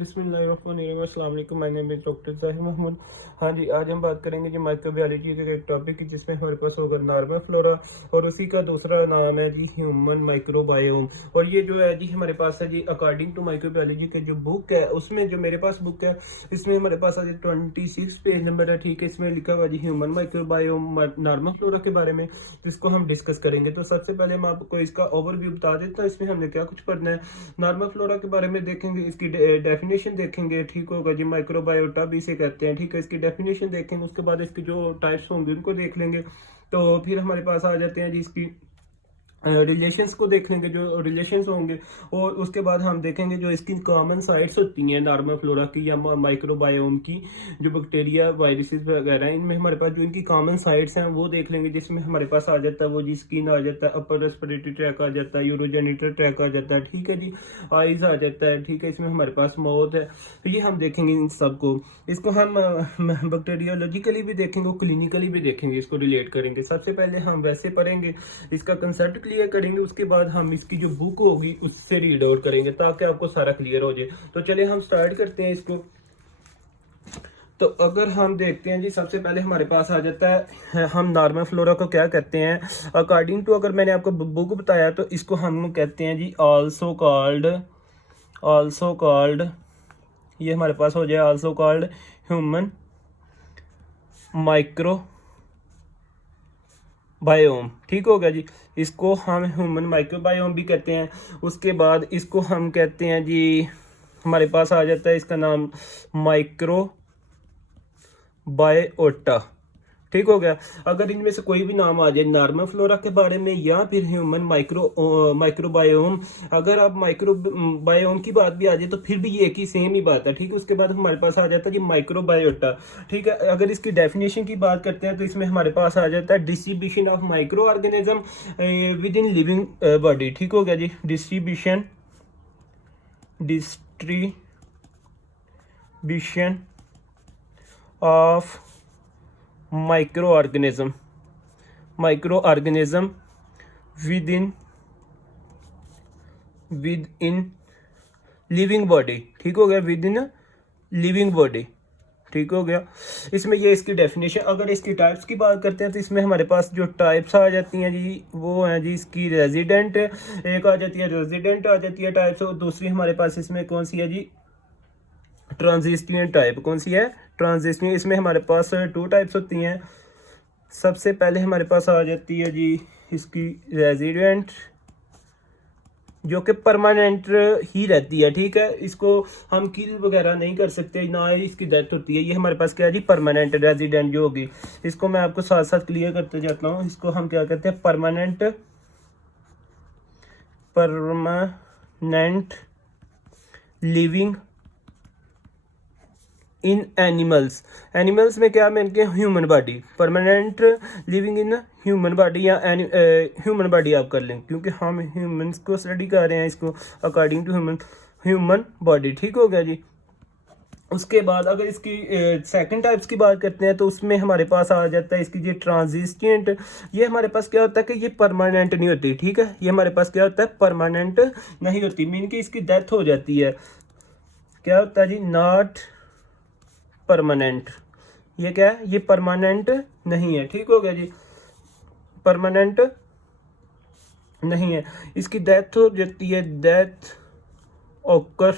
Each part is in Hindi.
बिस्मिल्लाहिर्रहमानिर्रहीम, माय नेम इज़ डॉक्टर ज़ाहिर महमूद। हाँ जी, आज हम बात करेंगे जी माइक्रोबायोलॉजी का एक टॉपिक है जिसमें हमारे पास होगा नॉर्मल फ्लोरा और उसी का दूसरा नाम है जी ह्यूमन माइक्रोबायोम। और ये जो है जी हमारे पास है जी अकॉर्डिंग टू माइक्रोबायोलॉजी के जो बुक है उसमें जो मेरे पास बुक है इसमें हमारे पास आज 26 पेज नंबर है। ठीक है, इसमें लिखा हुआ जी ह्यूमन माइक्रोबायोम नॉर्मल फ्लोरा के बारे में, जिसको हम डिस्कस करेंगे। तो सबसे पहले मैं आपको इसका ओवरव्यू बता देता हूँ इसमें हमने क्या कुछ पढ़ना है। नॉर्मल फ्लोरा के बारे में देखेंगे, इसकी डेफिनेशन देखेंगे, ठीक होगा जी, माइक्रोबायोटा भी इसे कहते हैं। ठीक है, इसकी डेफिनेशन देखेंगे, उसके बाद इसकी जो टाइप्स होंगे उनको देख लेंगे। तो फिर हमारे पास आ जाते हैं जी इसकी रिलेशंस को देख लेंगे, जो रिलेशंस होंगे। और उसके बाद हम देखेंगे जो इसकी कॉमन साइट्स होती हैं नॉर्मल फ्लोरा की या माइक्रोबायोम की, जो बैक्टीरिया वायरसेस वगैरह हैं, इनमें हमारे पास जो इनकी कॉमन साइट्स हैं वो देख लेंगे। जिसमें हमारे पास आ जाता है वो जी स्किन आ जाता है, अपर रेस्पिरेटरी ट्रैक आ जाता है, यूरोजेनिटल ट्रैक आ जाता है, ठीक है जी, आइज आ जाता है, ठीक है, इसमें हमारे पास माउथ है। तो ये हम देखेंगे इन सबको। इसको हम बैक्टीरियोलॉजिकली भी देखेंगे, क्लिनिकली भी देखेंगे, इसको रिलेट करेंगे। सबसे पहले हम वैसे पढ़ेंगे, इसका कंसेप्ट क्लियर करेंगे, उसके बाद हम इसकी जो बुक होगी उससे रीड आउट करेंगे ताकि आपको सारा क्लियर हो जाए। तो चलिए हम स्टार्ट करते हैं इसको। तो अगर हम देखते हैं जी, सबसे पहले हमारे पास आ जाता है हम नॉर्मल फ्लोरा को क्या कहते हैं अकॉर्डिंग टू, अगर मैंने आपको बुक बताया तो इसको हम कहते हैं जी आल्सो कॉल्ड, ये हमारे पास हो जाए also called human micro biome. ठीक हो गया जी, इसको हम ह्यूमन माइक्रोबायोम भी कहते हैं। उसके बाद इसको हम कहते हैं जी, हमारे पास आ जाता है इसका नाम माइक्रो बायोटा। ठीक हो गया। अगर इनमें से कोई भी नाम आ जाए नॉर्मल फ्लोरा के बारे में या फिर ह्यूमन माइक्रोबायोम, अगर आप माइक्रोबायोम की बात भी आ जाए तो फिर भी ये एक ही सेम ही बात है। ठीक है, उसके बाद हमारे पास आ जाता है जी माइक्रोबायोटा। ठीक है, अगर इसकी डेफिनेशन की बात करते हैं तो इसमें हमारे पास आ जाता है distribution of micro organism within living body. ठीक हो गया जी, distribution of micro organism within living body. ठीक हो गया, विद इन लिविंग बॉडी। ठीक हो गया, इसमें ये इसकी डेफिनेशन। अगर इसकी टाइप्स की बात करते हैं तो इसमें हमारे पास जो टाइप्स आ जाती हैं जी वो हैं जी इसकी रेजिडेंट, एक आ जाती है रेजिडेंट आ जाती है टाइप्स, और दूसरी हमारे पास इसमें कौन सी है जी, ट्रांजिस्टियन टाइप। कौन सी है? ट्रांजिस्टियन। इसमें हमारे पास 2 टाइप्स होती हैं। सबसे पहले हमारे पास आ जाती है जी इसकी रेजिडेंट, जो कि परमानेंट ही रहती है। ठीक है, इसको हम किल वगैरह नहीं कर सकते, ना ही इसकी डेथ होती है। ये हमारे पास क्या है जी, परमानेंट रेजिडेंट जो होगी। इसको मैं आपको साथ साथ क्लियर करते जाता हूँ। इसको हम क्या कहते हैं, परमानेंट लिविंग इन एनिमल्स में क्या मिल के human body, permanent living in human body या ह्यूमन बॉडी आप कर लें, क्योंकि हम ह्यूमंस को स्टडी कर रहे हैं इसको अकॉर्डिंग टू ह्यूमन बॉडी। ठीक हो गया जी। उसके बाद अगर इसकी सेकंड टाइप्स की बात करते हैं तो उसमें हमारे पास आ जाता है इसकी जो ट्रांजिस्टेंट। ये हमारे पास क्या होता है कि ये परमानेंट नहीं होती। ठीक है, ये हमारे पास क्या होता है, परमानेंट नहीं होती, मीन कि इसकी डेथ हो जाती है। क्या होता है जी, नॉट परमानेंट। ये क्या है, ये परमानेंट नहीं है। ठीक हो गया जी, परमानेंट नहीं है। इसकी डेथ हो जाती है, डेथ ओकर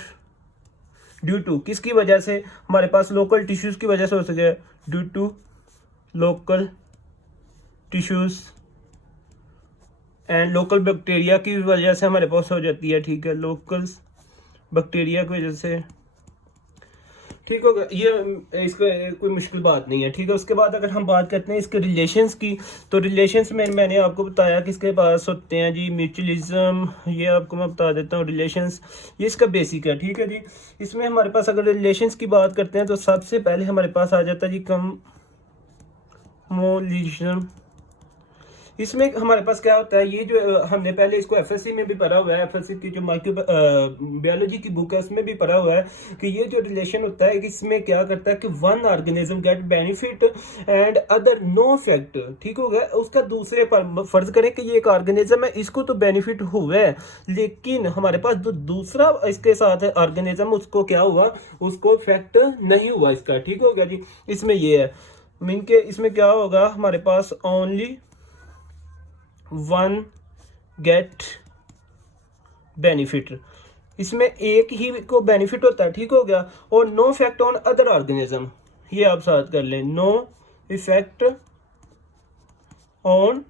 ड्यू टू, किसकी वजह से, हमारे पास लोकल टिश्यूज की वजह से हो सके, due to local tissues and local bacteria की वजह से हमारे पास हो जाती है। ठीक है, लोकल बैक्टीरिया की वजह से। ठीक होगा, ये इसका कोई मुश्किल बात नहीं है। ठीक है, उसके बाद अगर हम बात करते हैं इसके रिलेशंस की, तो रिलेशंस में मैंने आपको बताया कि इसके पास होते हैं जी म्यूचुअलिज्म। ये आपको मैं बता देता हूँ रिलेशंस, ये इसका बेसिक है। ठीक है जी, इसमें हमारे पास अगर रिलेशंस की बात करते हैं तो सबसे पहले हमारे पास आ जाता है जी कम्युनिज्म। इसमें हमारे पास क्या होता है, ये जो हमने पहले इसको एफएससी में भी पढ़ा हुआ है, एफएससी की जो माइक्रो बायोलॉजी की बुक है उसमें भी पढ़ा हुआ है कि ये जो रिलेशन होता है इसमें क्या करता है कि one organism get benefit and other no effect. ठीक हो गया, उसका दूसरे पर फर्ज करें कि ये एक ऑर्गेनिज्म है, इसको तो बेनिफिट हुआ है, लेकिन हमारे पास जो दूसरा इसके साथ ऑर्गेनिज्म उसको क्या हुआ, उसको इफेक्ट नहीं हुआ इसका। ठीक हो गया जी, इसमें ये है मीन के इसमें क्या होगा, हमारे पास ओनली वन गेट बेनिफिट, इसमें एक ही को बेनिफिट होता है। ठीक हो गया, और no effect on other organism, ये आप साथ कर लें, no effect on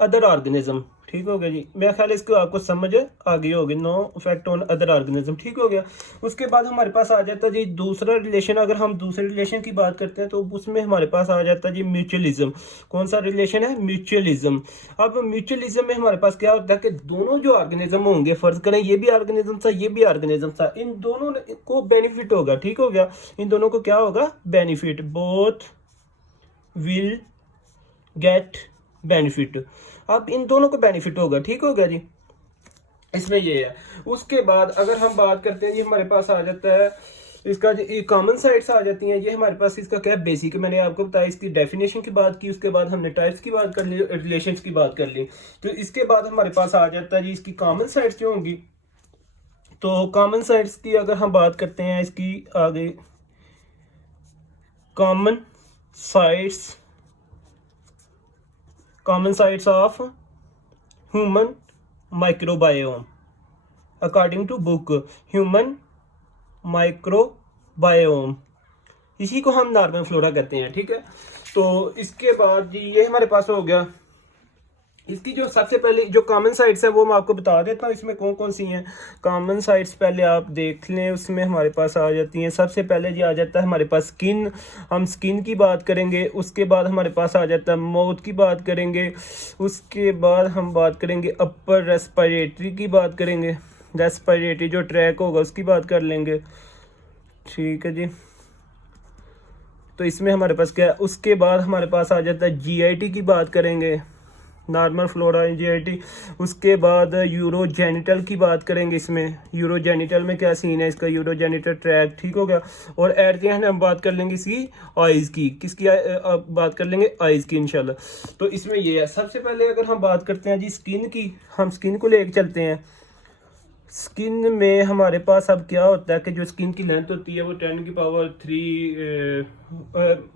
other organism. ठीक हो गया जी, मेरा ख्याल है इसको आपको समझ आ गई होगी, no effect on other organism. ठीक हो गया, उसके बाद हमारे पास आ जाता है जी दूसरा रिलेशन। अगर हम दूसरे रिलेशन की बात करते हैं तो उसमें हमारे पास आ जाता है जी म्यूचुअलिज्म। कौन सा रिलेशन है, म्यूचुअलिज्म। अब म्यूचुअलिज्म में हमारे पास क्या होता है कि दोनों जो ऑर्गेनिज्म होंगे, फर्ज करें ये भी ऑर्गेनिज्म था ये भी ऑर्गेनिज्म था, इन दोनों को बेनिफिट होगा। ठीक हो गया, इन दोनों को क्या होगा, benefit, both will get benefit. अब इन दोनों को बेनिफिट होगा। ठीक हो गया जी, इसमें ये है। उसके बाद अगर हम बात करते हैं, ये हमारे पास आ जाता है इसका कॉमन साइड्स आ जाती हैं। ये हमारे पास इसका क्या है, बेसिक मैंने आपको बताया, इसकी डेफिनेशन की बात की, उसके बाद हमने टाइप्स की बात कर ली, रिलेशंस की बात कर ली। तो इसके बाद हमारे पास आ जाता है जी इसकी कॉमन साइड्स जो होंगी। तो कॉमन साइड्स की अगर हम बात करते हैं, इसकी आगे common sides of human microbiome according to book human microbiome, इसी को हम नॉर्मल फ्लोरा कहते हैं। ठीक है, तो इसके बाद जी ये हमारे पास हो गया। इसकी जो सबसे पहले जो कॉमन साइट्स है वो मैं आपको बता देता हूँ, इसमें कौन कौन सी हैं कॉमन साइट्स, पहले आप देख लें। उसमें हमारे पास आ जाती हैं, सबसे पहले जी आ जाता है हमारे पास स्किन, हम स्किन की बात करेंगे। उसके बाद हमारे पास आ जाता है माउथ की बात करेंगे। उसके बाद हम बात करेंगे अपर रेस्पिरेटरी की बात करेंगे, रेस्पिरेटरी जो ट्रैक होगा उसकी बात कर लेंगे। ठीक है जी, तो इसमें हमारे पास क्या है। उसके बाद हमारे पास आ जाता है जीआईटी की बात करेंगे, नॉर्मल फ्लोरा जीआईटी। उसके बाद यूरोजेनिटल की बात करेंगे, इसमें यूरोजेनिटल में क्या सीन है इसका, यूरोजेनिटल ट्रैक। ठीक हो गया, और एट द एंड हम बात कर लेंगे इसकी आइज़ की, किसकी बात कर लेंगे, आइज़ की इंशाल्लाह। तो इसमें ये है, सबसे पहले अगर हम बात करते हैं जी स्किन की, हम स्किन को लेकर चलते हैं। स्किन में हमारे पास अब क्या होता है कि जो स्किन की लेंथ होती है वो 10 की पावर 3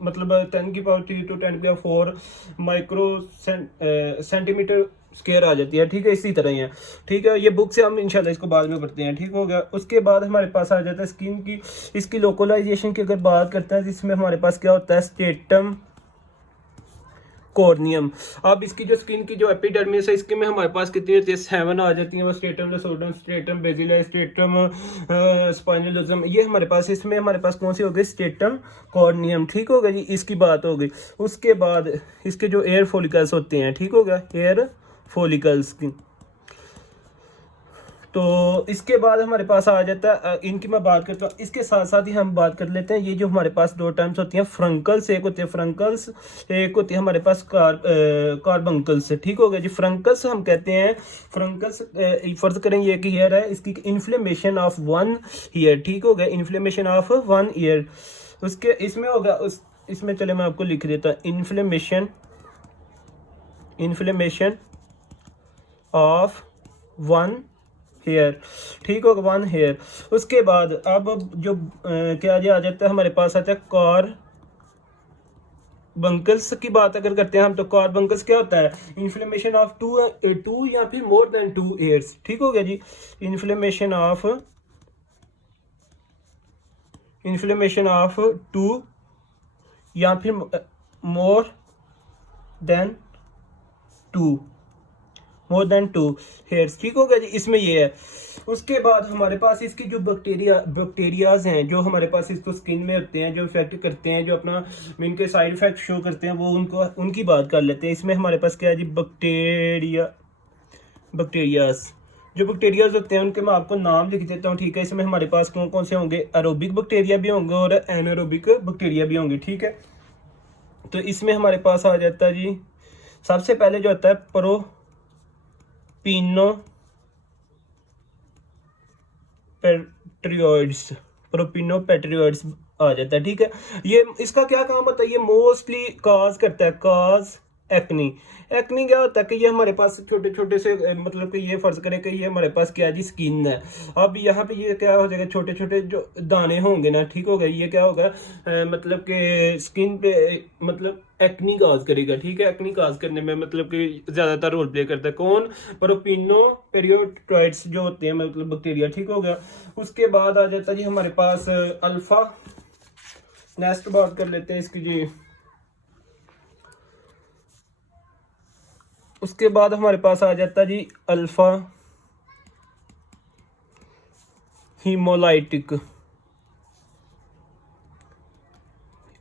मतलब 10 की पावर 3 to 10 की पावर 4 माइक्रो सेंटीमीटर स्क्वायर आ जाती है। ठीक है, इसी तरह ही है। ठीक है, ये बुक से हम इंशाल्लाह इसको बाद में पढ़ते हैं। ठीक हो गया, उसके बाद हमारे पास आ जाता है स्किन की, इसकी लोकलाइजेशन की अगर बात करते हैं, जिसमें हमारे पास क्या होता है, स्ट्रेटम कॉर्नियम। अब इसकी जो स्किन की जो एपिडर्मिस है, इसके में हमारे पास कितनी होती है, 7 आ जाती है। वो स्ट्रेटम लसोडम, स्ट्रेटम बेसिलस, स्ट्रेटम स्पाइनोलम, ये हमारे पास, इसमें हमारे पास कौन सी हो गई, स्ट्रेटम कॉर्नियम। ठीक हो गया जी, इसकी बात हो गई। उसके बाद इसके जो एयर फॉलिकल्स होते हैं, ठीक हो गया, एयर फॉलिकल्स की। तो इसके बाद हमारे पास आ जाता है, इनकी मैं बात करता हूँ, इसके साथ साथ ही हम बात कर लेते हैं ये जो हमारे पास दो टर्म्स होती हैं फ्रंकल्स, एक होती है फ्रंकल्स, एक होती है हमारे पास कार्बंकल्स। ठीक हो गया जी, फ्रंकल्स हम कहते हैं, फ्रंकल्स फर्ज करें ये एक ईयर है, इसकी इन्फ्लेमेशन ऑफ वन ईयर। ठीक हो गया, इन्फ्लेमेशन ऑफ वन ईयर। उसके इसमें होगा इसमें चले मैं आपको लिख देता हूँ, इन्फ्लेमेशन ऑफ वन हेयर। ठीक होगा, वन हेयर। उसके बाद अब जो क्या आ जाता है, हमारे पास आता है कार्बंकल्स की बात अगर करते हैं हम, तो कार्बंकल्स क्या होता है, इन्फ्लेमेशन ऑफ टू या फिर मोर देन 2 ईयर्स। ठीक हो गया जी, इन्फ्लेमेशन ऑफ 2 या फिर मोर देन 2 हेयर्स। ठीक हो गया जी, इसमें ये है। उसके बाद हमारे पास इसकी जो बैक्टीरियाज हैं, जो हमारे पास इसको स्किन में होते हैं, जो इफेक्ट करते हैं, जो अपना इनके साइड इफेक्ट शो करते हैं, वो उनकी बात कर लेते हैं। इसमें हमारे पास क्या है जी, बैक्टीरियाज। जो बैक्टीरियाज होते हैं उनके मैं आपको नाम लिख देता हूँ। ठीक है, इसमें हमारे पास कौन कौन से होंगे, एरोबिक बैक्टीरिया भी होंगे और एनारोबिक बैक्टीरिया भी होंगे। ठीक है, तो इसमें हमारे पास आ जाता है जी सबसे पहले जो होता है प्रोपिनोपेट्रियोइड्स आ जाता है, ठीक है। ये इसका क्या काम होता है, ये मोस्टली काज करता है, काज एक्नी। एक्नी क्या होता है कि ये हमारे पास छोटे छोटे से मतलब कि ये फर्ज करें कि ये हमारे पास क्या जी स्किन है। अब यहाँ पे ये क्या हो जाएगा, छोटे छोटे जो दाने होंगे ना, ठीक हो गए, ये क्या होगा मतलब कि स्किन पे मतलब एक्नी काज करेगा, ठीक है। एक्नी काज करने में मतलब कि ज्यादातर रोल प्ले करता है कौन, प्रोपिनोपेट्रियोइड्स जो होते हैं मतलब बैक्टीरिया, ठीक हो गया। उसके बाद आ जाता है जी हमारे पास अल्फा, नेक्स्ट बात कर लेते हैं इसकी जी। उसके बाद हमारे पास आ जाता है जी alpha haemolytic,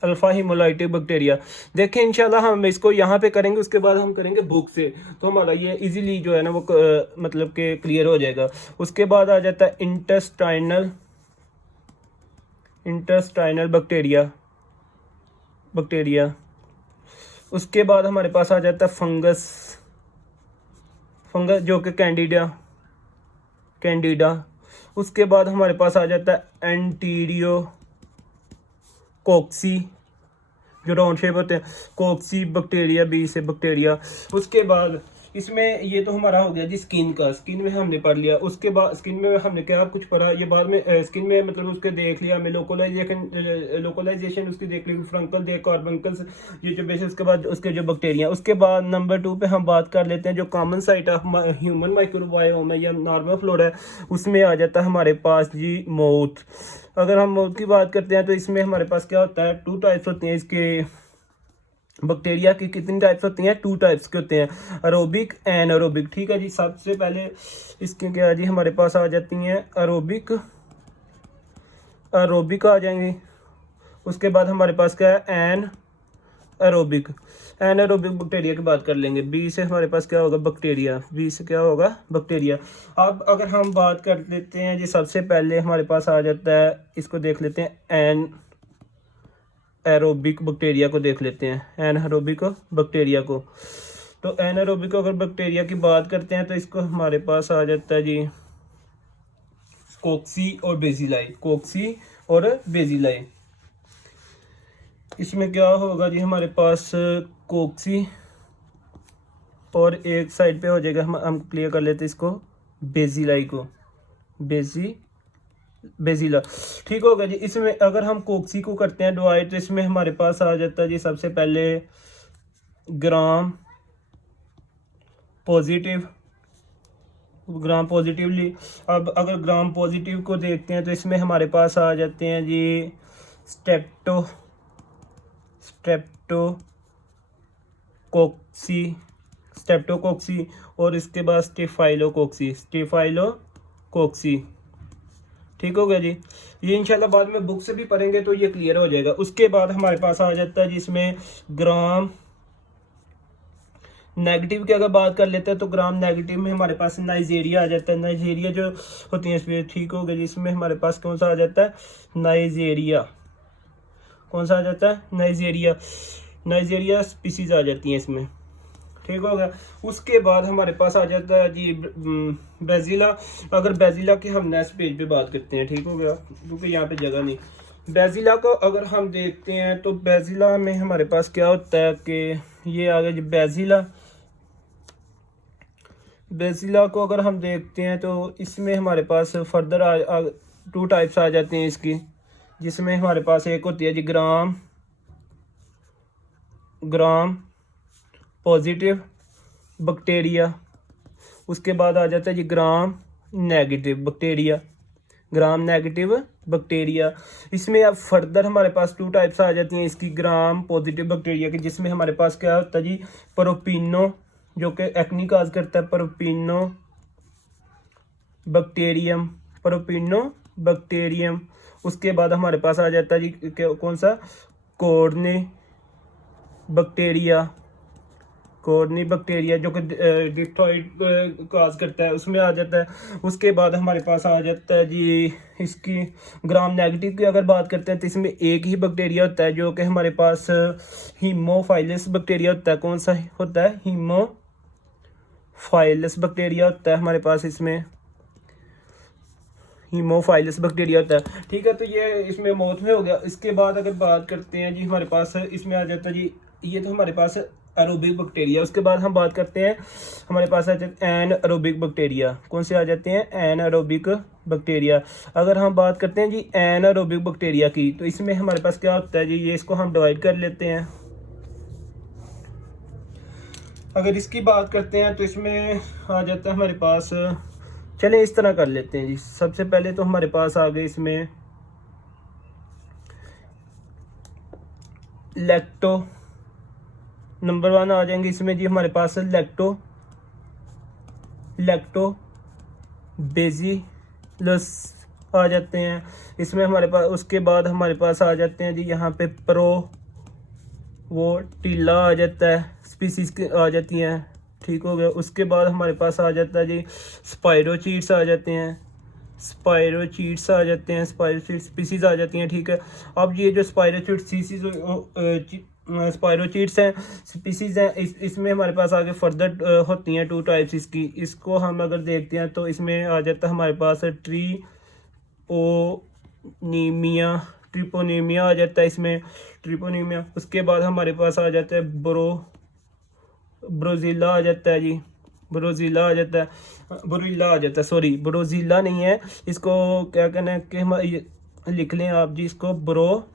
alpha haemolytic bacteria. देखें इंशाल्लाह हम इसको यहाँ पे करेंगे, उसके बाद हम करेंगे बुक से, तो हमारा ये इजीली जो है ना वो मतलब कि क्लियर हो जाएगा। उसके बाद आ जाता है इंटेस्टाइनल बैक्टीरिया। उसके बाद हमारे पास आ जाता है फंगस जो कि कैंडिडा। उसके बाद हमारे पास आ जाता है एंटीरियो कोक्सी, जो राउंड शेप होते हैं, कोक्सी बैक्टीरिया, बी से बैक्टीरिया। उसके बाद इसमें ये तो हमारा हो गया जी स्किन का, स्किन में हमने पढ़ लिया। उसके बाद स्किन में हमने क्या कुछ पढ़ा, ये बाद में स्किन में मतलब उसके देख लिया हमें लोकलाइजेशन उसकी देख ली, फ्रंकल देख, कार्बंकल्स, ये जो बेसिस। उसके बाद उसके जो बैक्टीरिया। उसके बाद नंबर 2 पे हम बात कर लेते हैं जो common site of human microbiome है या नॉर्मल फ्लोरा है, उसमें आ जाता है हमारे पास जी माउथ। अगर हम माउथ की बात करते हैं तो इसमें हमारे पास क्या होता है, 2 टाइप्स होती हैं इसके बैक्टीरिया की। कितनी टाइप्स होती हैं, 2 टाइप्स के होते हैं, एरोबिक एनारोबिक, ठीक है जी। सबसे पहले इसके क्या जी हमारे पास आ जाती हैं एरोबिक आ जाएंगी। उसके बाद हमारे पास क्या है एनारोबिक बैक्टीरिया की बात कर लेंगे। बी से हमारे पास क्या होगा, बैक्टीरिया, बी से क्या होगा, बैक्टीरिया। अब अगर हम बात कर लेते हैं जी, सबसे पहले हमारे पास आ जाता है, इसको देख लेते हैं एरोबिक बैक्टीरिया को देख लेते हैं, एनारोबिक बैक्टीरिया को। तो एनारोबिक अगर बैक्टीरिया की बात करते हैं तो इसको हमारे पास आ जाता है जी कोक्सी और बेजिलाई। इसमें क्या होगा जी हमारे पास कोक्सी और एक साइड पे हो जाएगा, हम क्लियर कर लेते हैं इसको, बेजिलाई को, बेजिला, ठीक हो गया जी। इसमें अगर हम कोक्सी को करते हैं डिवाइड तो इसमें हमारे पास आ जाता है जी सबसे पहले ग्राम पॉजिटिवली। अब अगर ग्राम पॉजिटिव को देखते हैं तो इसमें हमारे पास आ जाते हैं जी स्टेप्टोकोक्सी और इसके बाद स्टेफाइलोकोक्सी, ठीक हो गया जी। ये इंशाल्लाह बाद में बुक से भी पढ़ेंगे तो ये क्लियर हो जाएगा। उसके बाद हमारे पास आ जाता है जिसमें ग्राम नेगेटिव की अगर बात कर लेते हैं तो ग्राम नेगेटिव में हमारे पास नाइजीरिया आ जाता है। नाइजीरिया जो होती है इसमें, ठीक हो गया जी। इसमें हमारे पास कौन सा आ जाता है, नाइजीरिया स्पीसीज आ जाती हैं इसमें, ठीक हो गया। उसके बाद हमारे पास आ जाता है जी बेजिला। अगर बेजिला की हम नेक्स्ट पेज पे बात करते हैं, ठीक हो गया, क्योंकि यहाँ पे जगह नहीं। बेजिला को अगर हम देखते हैं तो बेजिला में हमारे पास क्या होता है कि ये आ गया जी बेजिला को अगर हम देखते हैं तो इसमें हमारे पास फर्दर 2 टाइप्स आ जाती हैं इसकी, जिसमें हमारे पास एक होती है जी ग्राम पॉजिटिव बैक्टीरिया। उसके बाद आ जाता है जी ग्राम नेगेटिव बैक्टीरिया। इसमें अब फर्दर हमारे पास 2 टाइप्स आ जाती हैं इसकी ग्राम पॉजिटिव बैक्टीरिया की, जिसमें हमारे पास क्या होता है जी प्रोपिनो, जो कि एक्नी काज करता है, प्रोपिनो बैक्टीरियम। उसके बाद हमारे पास आ जाता है जी कौन सा, कोर्ने बैक्टीरिया कॉर्नी बैक्टीरिया जो कि डिप्थॉइड काज करता है उसमें आ जाता है। उसके बाद हमारे पास आ जाता है जी इसकी ग्राम नेगेटिव की अगर बात करते हैं तो इसमें एक ही बैक्टीरिया होता है जो कि हमारे पास हीमोफाइलस बैक्टीरिया होता है। कौन सा होता है? हीमोफाइलस बैक्टीरिया होता है हमारे पास, इसमें हीमोफाइलस बैक्टीरिया होता है। ठीक है, तो ये इसमें मौत में हो गया। इसके बाद अगर बात करते हैं जी हमारे पास इसमें आ जाता है जी, ये तो हमारे पास एरोबिक बैक्टीरिया। उसके बाद हम बात करते हैं हमारे पास आ जाते हैं एनएरोबिक बैक्टीरिया। कौन से आ जाते हैं? Anaerobic bacteria. अगर हम बात करते हैं जी एनएरोबिक बैक्टीरिया की, तो इसमें हमारे पास क्या होता है जी, ये इसको हम डिवाइड कर लेते हैं। अगर इसकी बात करते हैं तो इसमें आ जाता है हमारे पास, चलें इस तरह कर लेते हैं जी। सबसे पहले तो हमारे पास आ गए इसमें लैक्टो, नंबर 1 आ जाएंगे इसमें जी हमारे पास लैक्टो बेसिलस आ जाते हैं इसमें हमारे पास। उसके बाद हमारे पास आ जाते हैं जी यहाँ पे प्रोवोटिला आ जाता है, स्पीसीज के आ जाती हैं। ठीक हो गया। उसके बाद हमारे पास आ जाता है जी स्पाइरोचीट्स आ जाते हैं, स्पाइरोचीट्स स्पीसीज आ जाती हैं। ठीक है, अब ये जो स्पाइरोचीट्स हैं, स्पीसीज हैं, इसमें हमारे पास आगे फर्दर होती हैं 2 टाइप्स इसकी। इसको हम अगर देखते हैं तो इसमें आ जाता है हमारे पास ट्रिपोनीमिया आ जाता है इसमें, ट्रिपोनीमिया। उसके बाद हमारे पास आ जाता है ब्रोजीला आ जाता है जी, ब्रोजीला आ जाता है, ब्रोजीला नहीं है, इसको क्या कहना है कि हम लिख लें आप जी, इसको ब्रोजीला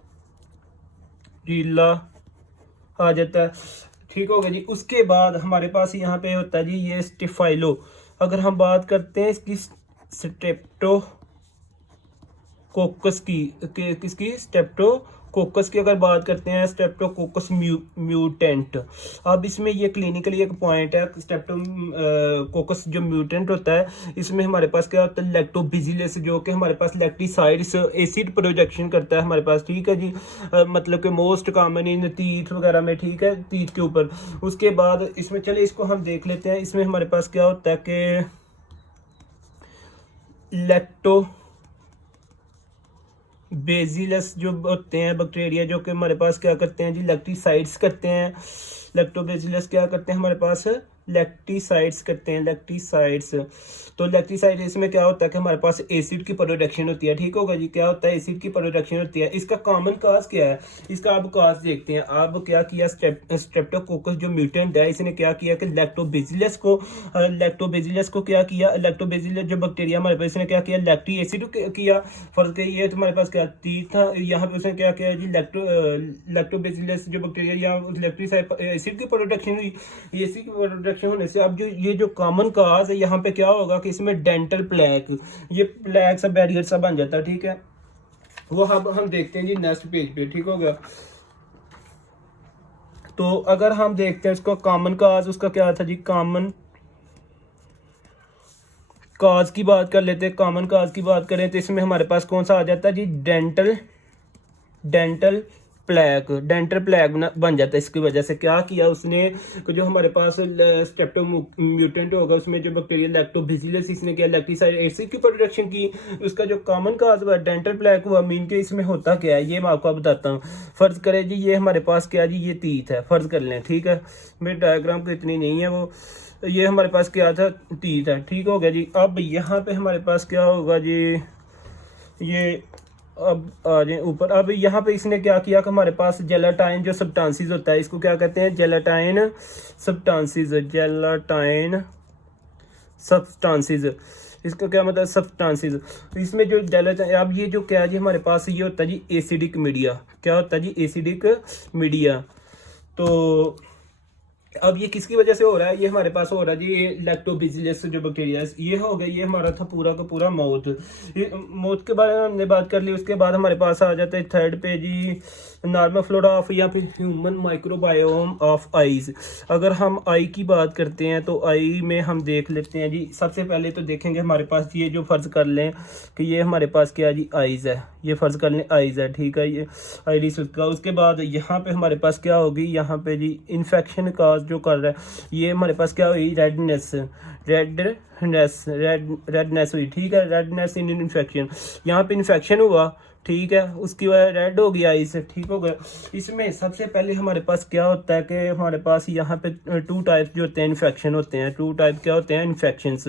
आ जाता है। ठीक हो गया जी। उसके बाद हमारे पास यहाँ पे होता है जी ये स्टेफाइलो। अगर हम बात करते हैं इसकी स्ट्रेप्टोकोकस की, किसकी? स्टेप्टोकोकस की अगर बात करते हैं, स्टेप्टोकोकस म्यूटेंट। अब इसमें ये क्लिनिकली एक पॉइंट है, स्टेप्टोकोकस जो म्यूटेंट होता है इसमें हमारे पास क्या होता है? लैक्टोबैसिलस, जो कि हमारे पास लैक्टिसाइड्स एसिड प्रोडक्शन करता है हमारे पास। ठीक है जी, मतलब कि मोस्ट कॉमन इन टीथ वगैरह में। ठीक है, टीथ के ऊपर। उसके बाद इसमें चले इसको हम देख लेते हैं। इसमें हमारे पास क्या होता है कि बेसिलस जो होते हैं बैक्टीरिया, जो कि हमारे पास क्या करते हैं जी? लैक्टिसाइड्स करते हैं। लैक्टोबैसिलस क्या करते हैं हमारे पास? लैक्टिसाइड्स करते हैं, लैक्टिसाइड्स। तो लैक्टिसाइड इसमें क्या होता है कि हमारे पास एसिड की प्रोडक्शन होती है। ठीक होगा जी, क्या होता है? एसिड की प्रोडक्शन होती है। इसका कॉमन काज क्या है? इसका अब काज देखते हैं। अब क्या किया स्ट्रेप्टोकोकस जो म्यूटेंट है, इसने क्या किया कि लैक्टोबैसिलस को क्या किया? लैक्टोबैसिलस जो बैक्टीरिया हमारे पास, इसने क्या किया? लैक्टिक एसिड किया। फर्ज के ये हमारे पास क्या था, यहाँ पे उसने क्या किया जी? लैक्टोबैसिलस जो बैक्टीरिया या लैक्टिक एसिड की प्रोडक्शन हुई। एसिड की प्रोडक्शन होने से अब जो ये जो कॉमन काज है, यहाँ पे क्या होगा कि इसमें डेंटल प्लैक, ये प्लैक सा बैरियर सा बन जाता है। ठीक है, वो हम देखते हैं जी नेक्स्ट पेज पे। ठीक हो गया। तो अगर हम देखते हैं इसको कॉमन काज, उसका क्या था जी? कॉमन काज की बात कर लेते हैं। कॉमन काज की बात करें तो इसमें हमारे पास कौन सा आ जाता है जी? डेंटल प्लैक बन जाता है। इसकी वजह से क्या किया उसने कि जो हमारे पास स्टेप्टो म्यूटेंट होगा उसमें जो बैक्टीरिया लैक्टोबैसिलस, इसने क्या? लैक्टिसाइड एसिड की प्रोडक्शन की। उसका जो कॉमन काज हुआ डेंटल प्लैक हुआ। मीन के इसमें होता क्या है ये मैं आपको बताता हूँ। फर्ज करें जी ये हमारे पास क्या जी? ये टीथ है, फर्ज कर लें। ठीक है, मेरे डायग्राम को इतनी नहीं है वो, ये हमारे पास क्या था? टीथ है। ठीक हो गया जी। अब यहाँ पे हमारे पास क्या होगा जी? ये अब आ जाए ऊपर। अब यहाँ पे इसने क्या किया कि हमारे पास जेलाटाइन जो सब्सटेंसेस होता है, इसको क्या कहते हैं? जेलाटाइन सब्सटेंसेस। इसका क्या मतलब? सब्सटेंसेस। इसमें जो जेलाटाइन, अब ये जो क्या है जी हमारे पास, ये होता है जी एसिडिक मीडिया। क्या होता है जी? Acidic media. तो अब ये किसकी वजह से हो रहा है? ये हमारे पास हो रहा है जी ये लैक्टोबैसिलस जो बैक्टीरिया, ये हो गया। ये हमारा था पूरा का पूरा मौत के बारे में हमने बात कर ली। उसके बाद हमारे पास आ जाता है थर्ड पे जी नॉर्मल फ्लोरा ऑफ या फिर ह्यूमन माइक्रोबायोम ऑफ आईज। अगर हम आई की बात करते हैं तो आई में हम देख लेते हैं जी। सबसे पहले तो देखेंगे हमारे पास ये जो फर्ज कर लें कि ये हमारे पास क्या जी? आइज़ है। ये फर्ज कर लें आइज़ है। ठीक है, ये आइरिस का। उसके बाद यहाँ पे हमारे पास क्या होगी? यहाँ पे जी इन्फेक्शन काज कॉज जो कर रहा है, ये हमारे पास क्या हुई, रेडनेस हुई, ठीक है, रेडनेस इन इन्फेक्शन, यहाँ पे इन्फेक्शन हुआ, ठीक है, उसकी वजह रेड हो गया, इससे ठीक हो गया। इसमें सबसे पहले हमारे पास क्या होता है कि हमारे पास यहाँ पे 2 टाइप्स जो होते हैं इन्फेक्शन होते हैं, 2 टाइप क्या होते हैं इन्फेक्शंस।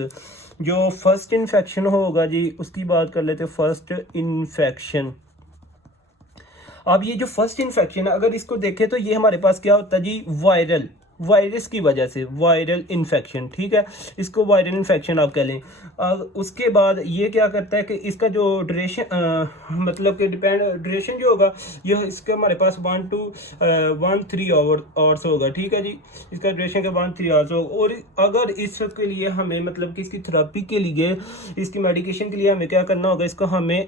जो फर्स्ट इन्फेक्शन होगा जी उसकी बात कर लेते हैं, फर्स्ट इन्फेक्शन। अब ये जो फर्स्ट इन्फेक्शन है अगर इसको देखें तो ये हमारे पास क्या होता है जी, वायरस की वजह से वायरल इन्फेक्शन, ठीक है, इसको वायरल इन्फेक्शन आप कह लें। उसके बाद ये क्या करता है कि इसका जो ड्यूरेशन मतलब कि ड्यूरेशन जो होगा ये इसका हमारे पास 1 to 3 आवर्स होगा, ठीक है जी, इसका ड्यूरेशन का 1-3 आवर्स होगा। और अगर इसके लिए हमें मतलब कि इसकी थेरेपी के लिए, इसकी मेडिकेशन के लिए हमें क्या करना होगा, इसको हमें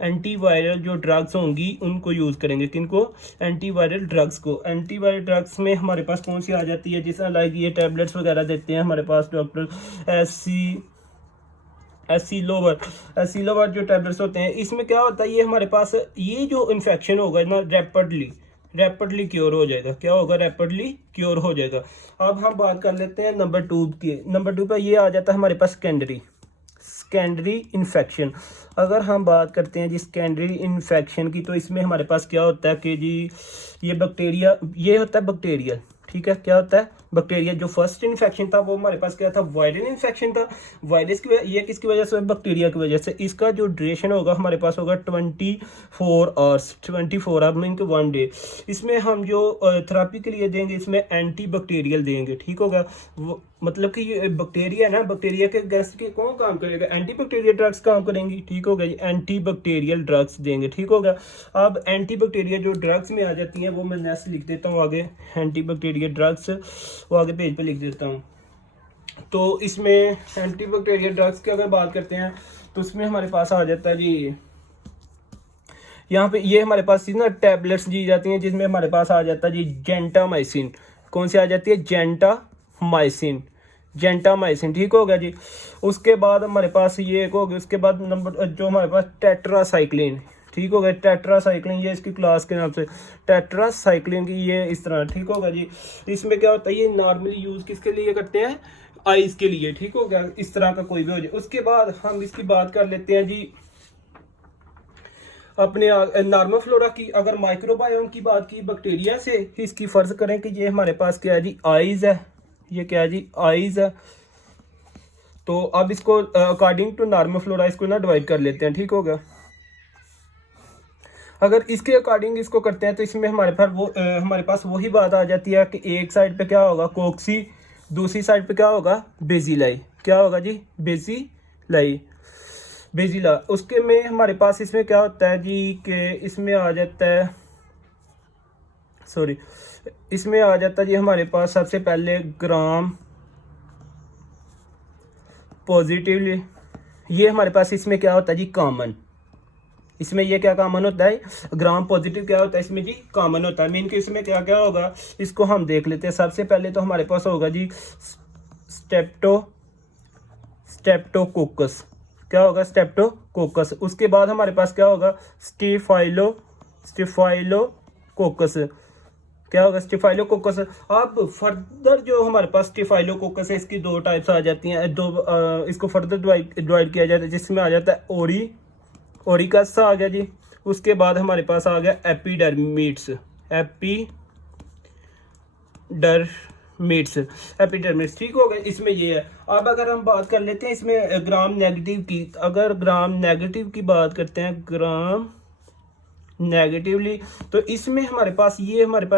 एंटीवायरल जो ड्रग्स होंगी उनको यूज़ करेंगे। किनको, एंटीवायरल ड्रग्स को। एंटीवायरल ड्रग्स में हमारे पास कौन सी आ जाती है, जैसा लाइक ये टैबलेट्स वगैरह देते हैं हमारे पास डॉक्टर, एसिलोवर जो टैबलेट्स होते हैं, इसमें क्या होता है, ये हमारे पास ये जो इन्फेक्शन होगा ना रैपिडली क्योर हो जाएगा। क्या होगा, रैपिडली क्योर हो जाएगा। अब हम बात कर लेते हैं नंबर 2 की। नंबर 2 पर ये आ जाता है हमारे पास सेकेंडरी इन्फेक्शन। अगर हम बात करते हैं जी सेकेंडरी इन्फेक्शन की, तो इसमें हमारे पास क्या होता है कि जी ये होता है बैक्टीरियल, ठीक है, क्या होता है, बैक्टीरिया। जो फर्स्ट इन्फेक्शन था वो हमारे पास क्या था, वायरल इन्फेक्शन था, वायरस की वजह, ये किसकी वजह से, बैक्टीरिया की वजह से। इसका जो ड्यूरेशन होगा हमारे पास होगा 24 आवर्स, 24 आवर मीन के 1 डे। इसमें हम जो थेरेपी के लिए देंगे इसमें एंटी बैक्टीरियल देंगे, ठीक होगा। मतलब कि ये बैक्टीरिया ना, बैक्टीरिया के अगेंस्ट के कौन काम करेगा, एंटी बैक्टीरियल ड्रग्स काम करेंगी, ठीक होगा जी, एंटी बैक्टीरियल ड्रग्स देंगे, ठीक होगा। अब एंटी बैक्टीरियल जो ड्रग्स में आ जाती हैं वो मैं नेक्स्ट लिख देता हूँ आगे, एंटी बैक्टीरियल ड्रग्स वो आगे पेज पे लिख देता हूँ। तो इसमें एंटी बैक्टीरियल ड्रग्स की अगर बात करते हैं तो उसमें हमारे पास आ जाता है जी, यहाँ पे ये हमारे पास ना टैबलेट्स दी जाती हैं जिसमें हमारे पास आ जाता है जी जेंटामाइसिन। कौन सी आ जाती है, जेंटामाइसिन, ठीक हो गया जी। उसके बाद हमारे पास ये एक हो गया, उसके बाद नंबर जो हमारे पास टेट्रासाइक्लिन, ठीक हो गया, टेट्रासाइक्लिन ये इसकी क्लास के नाम से टेट्रासाइक्लिन की, ये इस तरह, ठीक होगा जी। इसमें क्या होता है, ये नॉर्मली यूज़ किसके लिए करते हैं, आइज़ के लिए, ठीक हो गया, इस तरह का कोई भी हो जाए। उसके बाद हम इसकी बात कर लेते हैं जी अपने नॉर्मल फ्लोरा की। अगर माइक्रोबायोम की बात की बैक्टीरिया से, इसकी फ़र्ज करें कि ये हमारे पास क्या है जी, आइज़ है, ये क्या है जी, आइज़ है। तो अब इसको अकॉर्डिंग टू नॉर्मल फ्लोरा इसको ना डिवाइड कर लेते हैं, ठीक हो गया। अगर इसके अकॉर्डिंग इसको करते हैं तो इसमें हमारे पास वही बात आ जाती है कि एक साइड पे क्या होगा, कोक्सी, दूसरी साइड पे क्या होगा, बेजिलाई। क्या होगा जी, बेजिला। उसके में हमारे पास इसमें क्या होता है जी कि इसमें आ जाता है जी हमारे पास सबसे पहले ग्राम पॉजिटिवली, ये हमारे पास इसमें क्या होता है जी, कॉमन। इसमें ये क्या कॉमन होता है, ग्राम पॉजिटिव क्या होता है इसमें जी, कॉमन होता है। मीन कि इसमें क्या क्या होगा इसको हम देख लेते हैं। सबसे पहले तो हमारे पास होगा जी स्टेप्टोकोकस। क्या होगा, स्टेप्टोकोकस। उसके बाद हमारे पास क्या होगा, स्टिफाइलोकोकस। क्या होगा, स्टिफाइलोकोकस। अब फर्दर जो हमारे पास स्टिफाइलोकोकस है इसकी 2 टाइप्स आ जाती हैं, इसको फर्दर डिवाइड किया जाता है, जिसमें आ जाता है ओरिकस आ गया जी। उसके बाद हमारे पास आ गया एपिडर्मिड्स, ठीक हो गया। इसमें ये है। अब अगर हम बात कर लेते हैं इसमें ग्राम नेगेटिव की, अगर ग्राम नेगेटिव की बात करते हैं, ग्राम नेगेटिवली, तो इसमें हमारे पास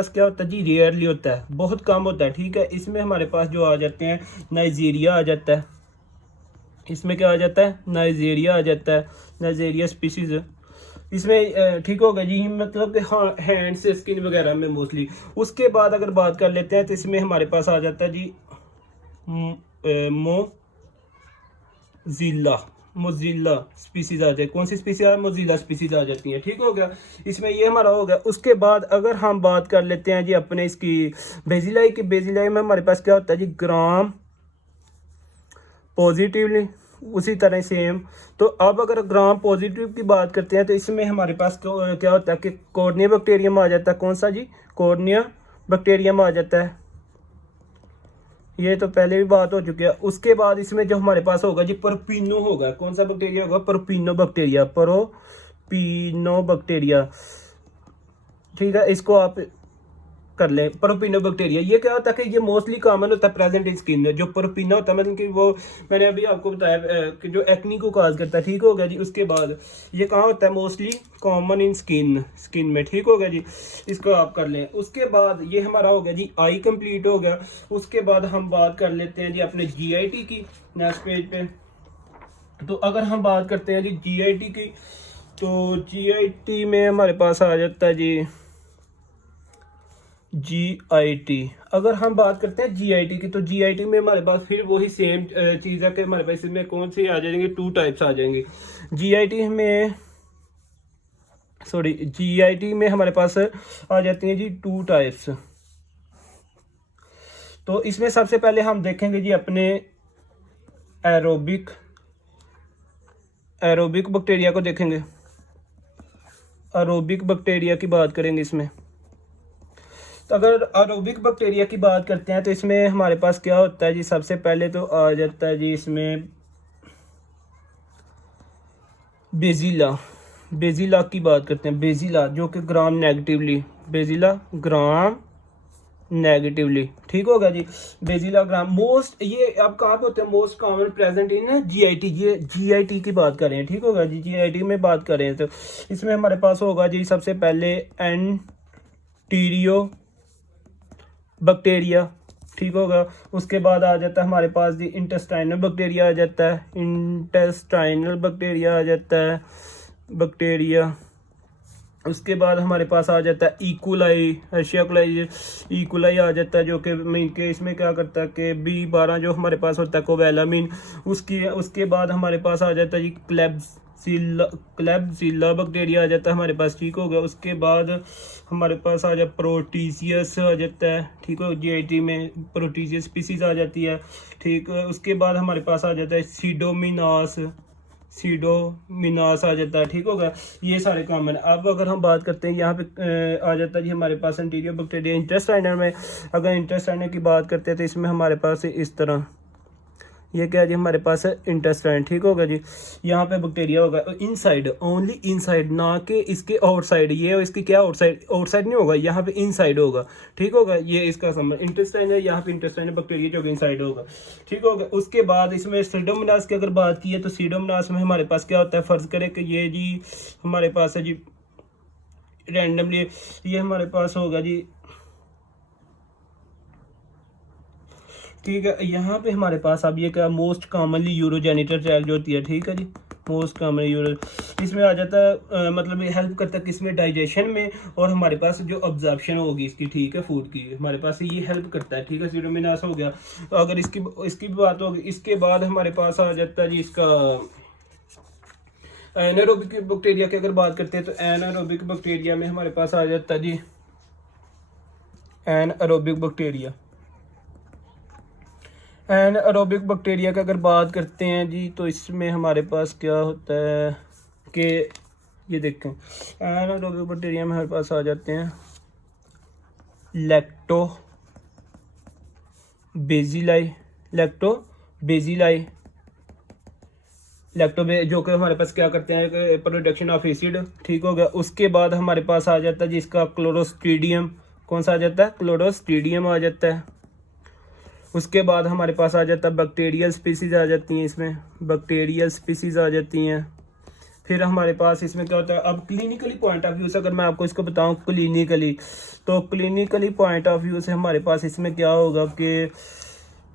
क्या होता है जी, रेयरली होता है, बहुत कम होता है, ठीक है। इसमें हमारे पास जो आ जाते हैं नाइजीरिया आ जाता है, इसमें क्या आ जाता है, नाइजीरिया स्पीसीज इसमें, ठीक होगा जी, मतलब कि हाँ हैंड से स्किन वगैरह में मोस्टली। उसके बाद अगर बात कर लेते हैं तो इसमें हमारे पास आ जाता है जी मोजिला स्पीसीज आ जाए। कौन सी स्पीसीज है, मोजिला स्पीसीज आ जाती है, ठीक हो गया। इसमें ये हमारा हो गया। उसके बाद अगर हम बात कर लेते हैं जी अपने इसकी बेजिलाई में हमारे पास क्या होता है जी, ग्राम पॉजिटिवली, उसी तरह सेम। तो अब अगर ग्राम पॉजिटिव की बात करते हैं तो इसमें हमारे पास क्या होता है कि कॉर्निया बैक्टीरियम आ जाता है। कौन सा जी, कॉर्निया बैक्टीरियम आ जाता है, ये तो पहले भी बात हो चुकी है। उसके बाद इसमें जो हमारे पास होगा जी प्रोपिनो होगा, कौन सा बैक्टीरिया होगा, प्रोपिनो बैक्टीरिया, प्रोपिनो बैक्टीरिया, ठीक है, इसको आप कर लें। प्रोपिनो बैक्टीरिया ये क्या होता है कि ये मोस्टली कॉमन होता है प्रेजेंट इन स्किन, जो प्रोपिनो होता है मतलब कि वो मैंने अभी आपको बताया कि जो एक्नी को काज करता है, ठीक हो गया जी। उसके बाद ये कहाँ होता है, मोस्टली कॉमन इन स्किन में, ठीक हो गया जी, इसको आप कर लें। उसके बाद ये हमारा हो गया जी आई कंप्लीट हो गया। उसके बाद हम बात कर लेते हैं जी अपने GIT की, नेक्स्ट पेज पे। तो अगर हम बात करते हैं जी GIT की, तो GIT में हमारे पास आ जाता है जी GIT। अगर हम बात करते हैं GIT की, तो GIT में हमारे पास फिर वही सेम चीज़ है कि हमारे पास इसमें कौन सी आ जाएंगे, 2 टाइप्स आ जाएंगे GIT में, GIT में हमारे पास आ जाती हैं जी 2 टाइप्स। तो इसमें सबसे पहले हम देखेंगे जी अपने एरोबिक बैक्टीरिया को देखेंगे। एरोबिक बैक्टीरिया की बात करेंगे इसमें। तो अगर एरोबिक बैक्टीरिया की बात करते हैं तो इसमें हमारे पास क्या होता है जी, सबसे पहले तो आ जाता है जी इसमें बेजिला की बात करते हैं। बेजिला जो कि ग्राम नेगेटिवली, ठीक होगा जी। बेजिला ग्राम मोस्ट, ये अब कहाँ पे होते हैं, most common present in GIT। ये GIT की बात करें, ठीक होगा जी, GIT में बात करें तो इसमें हमारे पास होगा जी सबसे पहले एंटीरियो बैक्टीरिया, ठीक होगा। उसके बाद आ जाता है हमारे पास जी इंटेस्टाइनल बैक्टीरिया आ जाता है, बैक्टीरिया। उसके बाद हमारे पास आ जाता है इकोलाई आ जाता है, जो कि मीन के इसमें क्या करता है कि B12 जो हमारे पास होता है कोवैलामिन। उसके बाद हमारे पास आ जाता है जी क्लेब्सिल्ला बैक्टीरिया आ जाता है हमारे पास, ठीक हो गया। उसके बाद हमारे पास आ जाए प्रोटीसियस आ जाता है, ठीक हो, GIT में प्रोटीसियस स्पीसीज आ जाती है, ठीक। उसके बाद हमारे पास आ जाता है सीडोमिनास आ जाता है, ठीक होगा। ये सारे कॉमन। अब अगर हम बात करते हैं यहाँ पे आ जाता है जी हमारे पास एंटीरियो बैक्टीरिया इंटेस्टाइनल में। अगर इंटेस्टाइनल की बात करते हैं तो इसमें हमारे पास इस तरह, ये क्या है जी हमारे पास है इंटेस्टाइन, ठीक होगा जी। यहाँ पे बैक्टीरिया होगा इनसाइड, ओनली इनसाइड, ना कि इसके आउटसाइड। ये इसकी क्या आउटसाइड नहीं होगा, यहाँ पे इनसाइड होगा, ठीक होगा। ये इसका समझ इंटेस्टाइन है, यहाँ पे इंटेस्टाइन बैक्टीरिया जो कि इनसाइड होगा, ठीक होगा। उसके बाद इसमें सीडोमोनास की अगर बात की है तो सीडोमोनास में हमारे पास क्या होता है, फर्ज करें कि ये जी हमारे पास है जी रैंडमली, ये हमारे पास होगा जी, ठीक है। यहाँ पे हमारे पास अब ये क्या मोस्ट कॉमनली यूरोजेनिटल ट्रैक्ट जो होती है, ठीक है जी, मोस्ट कॉमनली इसमें आ जाता है मतलब ये हेल्प करता है किसमें, डाइजेशन में, और हमारे पास जो ऑब्जर्प्शन होगी इसकी, ठीक है, फूड की, हमारे पास ये हेल्प करता है, ठीक है। सीडोमोनास हो गया। तो अगर इसकी भी बात होगी, इसके बाद हमारे पास आ जाता है जी इसका एनारोबिक बैक्टीरिया की अगर बात करते हैं तो एनारोबिक बैक्टीरिया में हमारे पास आ जाता है जी एनारोबिक बैक्टीरिया की अगर बात करते हैं जी तो इसमें हमारे पास क्या होता है कि ये देखें, एनारोबिक बैक्टीरिया में हमारे पास आ जाते हैं जो कि हमारे पास क्या करते हैं, प्रोडक्शन ऑफ एसिड, ठीक हो गया। उसके बाद हमारे पास आ जाता है जिसका क्लोरोस्ट्रीडियम, कौन सा आ जाता है, क्लोरोस्ट्रीडियम आ जाता है। उसके बाद हमारे पास आ जाता है बैक्टीरियल स्पीसीज आ जाती हैं, इसमें बैक्टीरियल स्पीसीज आ जाती हैं। फिर हमारे पास इसमें क्या होता है, अब क्लिनिकली पॉइंट ऑफ व्यू से अगर मैं आपको इसको बताऊं क्लिनिकली, तो क्लिनिकली पॉइंट ऑफ व्यू से हमारे पास इसमें क्या होगा कि